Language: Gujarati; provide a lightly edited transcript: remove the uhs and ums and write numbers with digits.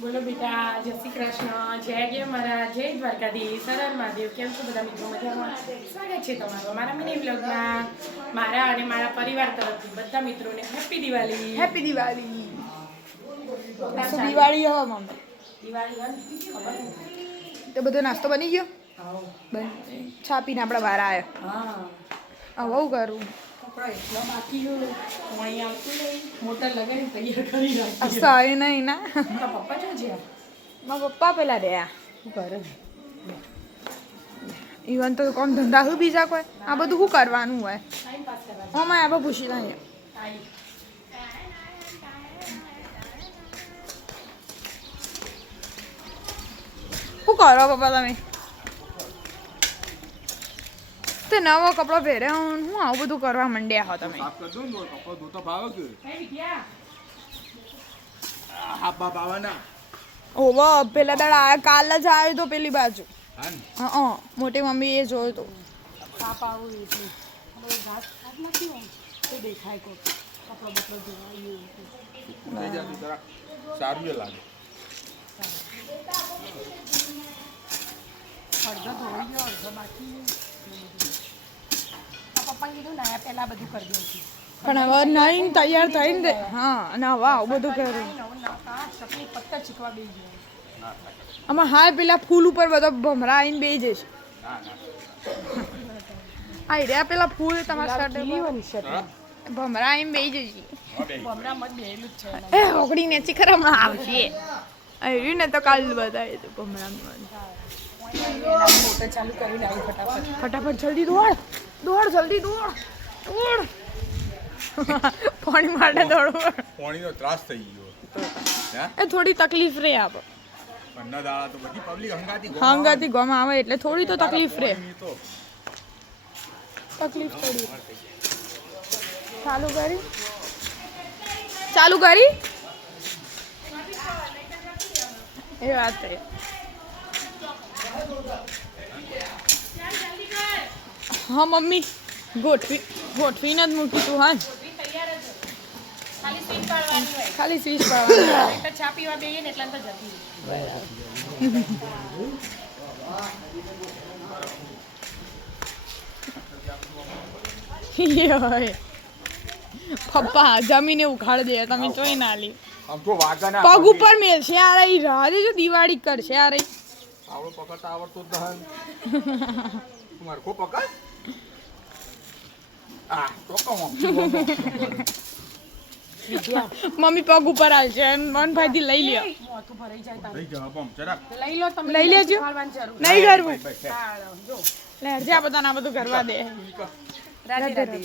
બોલો બેટા, જય શ્રી કૃષ્ણ, જય જય મહારાજ, જય દ્વારકાધીશ, સરળ મહાદેવ. કેમ છો બધા મિત્રો? મજામાં? સ્વાગત છે તમારું અમારા મિની બ્લોગમાં. મારા અને મારા પરિવાર તરફથી બધા મિત્રોને હેપી દિવાળી. હેપી દિવાળી. શું દિવાળી હો મમ્મી? દિવાળી તો બધો નાસ્તો બની ગયો? હા. ચા પીને આપણા વાર આવ્યા. હા. બહુ કરું કપડા એટલા બાકી પાણી આવતું નહીં, મોટર લગાવીને તૈયાર કરી રાખી. સારી નહીં ના. પપ્પા જો છે. મારા પપ્પા પેલા રહ્યા શું કરે? ઈવન તો કોમ ધંધા શું બીજા કોઈ આ બધું શું કરવાનું હોય? ટાઈમ પાસ કરવાનો. હા મેં આ પૂછી નહીં. શું કરો પપ્પા તમે? તે નવો કપડો પહેર્યો હું આવું બધું કરવા માંડ્યા હો તમે? ઓવો પેલા દાડા આયા કાલ જ આવ્યો તો પેલી બાજુ. હા મોટી મમ્મી એ જોયો તો. સાપ આવું એટલે હવે ઘાસ ખાત નથી હોય તો દેખાય કો કપડો બપડો ધોવાયું સારું લાગે. અડધો ધોઈ ગયો, અડધો બાકી. પપ્પાને કીધું ને પહેલા બધું કરી દઉં છું. પણ હવે નહીં તૈયાર થઈને દે. હા અને હવે આવું બધું કર્યું. શકલી પત્તા ચીકવા બે ગયા. આમાં હા પેલા ફૂલ ઉપર બધો ભમરા આવીને બે જશે. આ રહ્યા પેલા ફૂલ તમારા શર્ટ ભમરા આવીને બે જશે. બમરામાં જ બેલું જ છે. એ હોકડી ને ચીકર હમણાં આવશે. આવ્યું ને તો કાલ બતાવી દઉં ભમરામાં. મોટર ચાલુ કરીને આવી ફટાફટ. ફટાફટ જલ્દી દોડ દોડ જલ્દી દોડ દોડ. પાણી માટે દોડવું. પાણીનો ત્રાસ થઈ ગયો. એ થોડી તકલીફ રહે આપ. પન્ના દાડા તો બધી પબ્લિક હંગાતી ગોમ આવે એટલે થોડી તો તકલીફ રહે. તકલીફ થોડી. ચાલુ કરી એ વાત છે. હા મમ્મી ગોઠવીને જ મૂકી તું. હા ખાલી સ્વીચ પાડવાની. ચા પીવા બેહીએ ને એટલે તો જતી. પપ્પા જમીને ઉખાડ દે તમે જોઈ ના લી. આમ તો વાગા પગ ઉપર મેલશે આ રહી રાહ જો દિવાળી કરશે આ રહી. આવડો પકડતા આવડતો જ નહીં. તમારે કો પકડ તો કહું મમ્મી પગ ઉપર હાલશે મનભાઈ થી લઈ લ્યો. મોથું ભરાઈ જાય તારું. લઈ જાવ બમ જરાક લઈ લો તમે. લઈ લેજો. ખાવાની જરૂર. નહીં કરવું હા, જો લે જે આ બધાને આ બધું કરવા દે. રાધે રાધે.